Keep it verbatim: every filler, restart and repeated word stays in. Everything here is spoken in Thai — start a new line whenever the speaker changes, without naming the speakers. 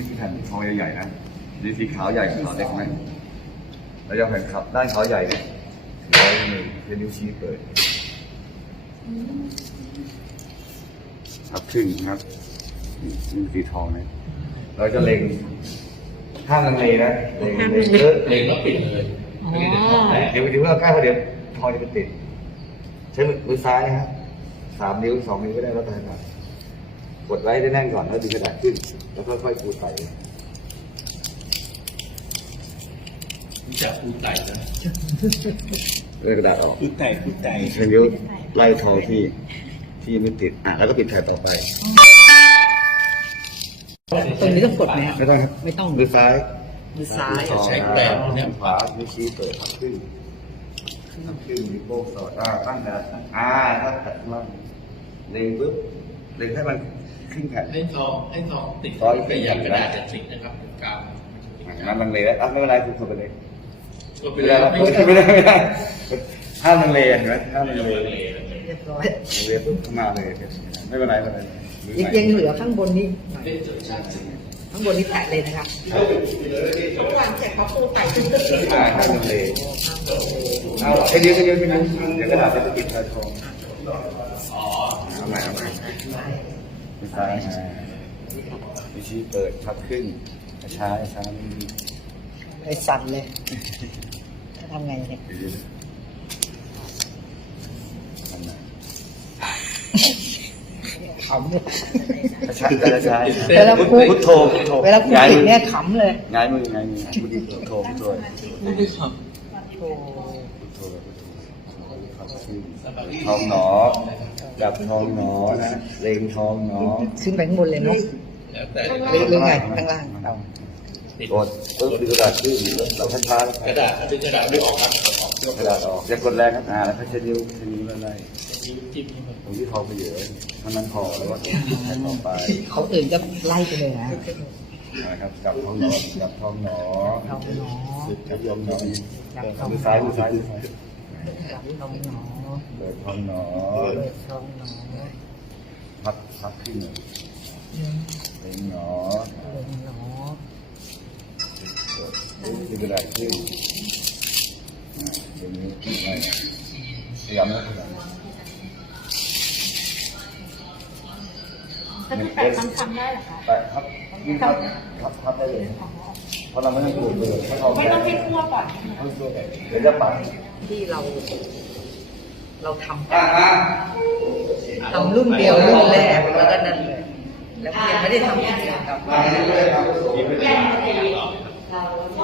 นี่คือแผ่นทองใหญ่ๆนะดีสีขาวใหญ่กับขาวเล็กไหมเราจะแผ่นขับด้านขาวใหญ่เนี่ยร้อยหนึ่งเทนิ้วชี้เปิดครับครึ่งครับนี่สีทองนะเราจะเล็งห้ามลังเลนะเล็งเล็งเยอะ
เล็งแล้วปิดเลยไม่งั้นเดี๋ยวของแตก
เดี๋ยวเดี๋ยวเราใกล้พอเดี๋ยวทองจะไปติดใช้มือซ้ายนะฮะสามนิ้วสองนิ้วก็ได้แล้วแต่ถนัดกดไว้ได้แน่นก่อนแล้วดึงกระดาษขึ้นแล้วค่อยๆปูใส่
รู้จักปูไต่นะ
เลื่อนกระดาษออก
ปูไต่ปูไต่
ใช้นิ้วไล่ทองที่ที่ไม่ติดอ่ะแล้วก็ปิดแถบต่อไป
ตรงนี้ต้องกดไหมครับ
ไม่ต้องครับ
ไม่ต้อง
มือซ้าย
มือซ้าย
ทอง
ใช้แปรงเนี่ย
ขวานิ้วชี้เปิดทำขึ้นทำขึ้นนิ้วโป้งสอดอ่าตั้งกระดาษอ่าถ้าตัดล่างเล็งปุ๊บเล็งให้มันครึ่งแผ่น
ให้ทองให้ทองติด
ร้อย
กับยางกระดาษจะติดนะครับตรงกลาง
มันลังเลแล้วอ่ะไม่เป็นไรคุณคนไปเลย
ก็ไป
ไม่
แล้
ได้
ว
ไม่ได้ไม่ได้ห้ามลังเลเห็นไหมห้ามลังเล
เรียบร้อย
ลังเลปุ๊บเข้ามาเลยไม่เป็นไรไม่เป็นไร
ยังยังเหลือข้างบนนี้หน่อย
เล่นจนชาติ
ข้างบนนี้แตะเลยนะครับทุกวันเสร็จเขาปูไต่ตึ้งตึ้งตึ้ง
อ่าห้ามลังเลเอาไอ้เดียวไอ้เดียวไอ้เดียวเดี๋ยวกระดาษจะติดกระทง
อ๋อ
เอาใหม่เอาใหม่ไม่ซ้ายวิธีเปิดพับขึ้นช้าช้าไม่ดี
ไอ้สั่นเลยทำไงเนี่ย
ดีทำไง
ขำเลย
ช้าช้า
เวลาพูด
พุทโธพุทโธ
เวลาพูดผิดเนี่ยขำเลย
ง่ายมือง่ายมือพุทโธพุทโธ
ไม่ได้ท
โอ้
พุทโธทองหนอจับทองหนอนะเล็งทองหนอ
ขึ้นไปข้างบนเลยเนาะ
ำแล้วแต่
หรือหรือไงข้างล่างเอา
ติด
กดปึ๊บดึงกระดาษขึ้นเราช้าๆแล้ว
กระดาษดึงกระดาษไม่ออกครับออก
กระดาษออกอย่ากดแรงครับอ่าแล้วก็ใช้นิ้วใช้นิ้วไล่
นิ้วจิ้มนี่มัน
ตรงที่ทองไปเยอะถ้านั้นพอแล้วก็แทนต่อไป
เขาอื่นก็ไล่ไปเลยนะ
นะครับจับทองหนอจับทองหนอ
ทองหนอ
จับทองหนอ
จับทอง
มือ
หน
ซ้าย
อ
มือซ้ายมือซ้าย
จับทองหนอ
เปิดทองหนอ
เปิดทองหนอ
พับพับขึ้นเล็งหนอ
เปิดหนอ
ดึงกระดาษขึ้นเดี๋ยวนี้ไล่พยายามไม่ขยับ
ถ้าพี่แปะซ้ำๆได้เหรอคะ
ไปครับยิ่งครับครับครับได้เลยเพราะเราไม่ต้องดูดเลยเพราะทอง
ไม่ต้องให้คั่วก่อนใช่ไหม
ต้องช่วยเดี๋ยวจะปัด
ที่เรา เราทำ
อ่าอ่า
ทำรุ่นเดียวรุ่นแรกแล้วก็นั่นเลยแล้วยังไม่ได้ทำรุ่นเดียวกับ
อ่าไม่ได้ทำ
แย่งเลยเรา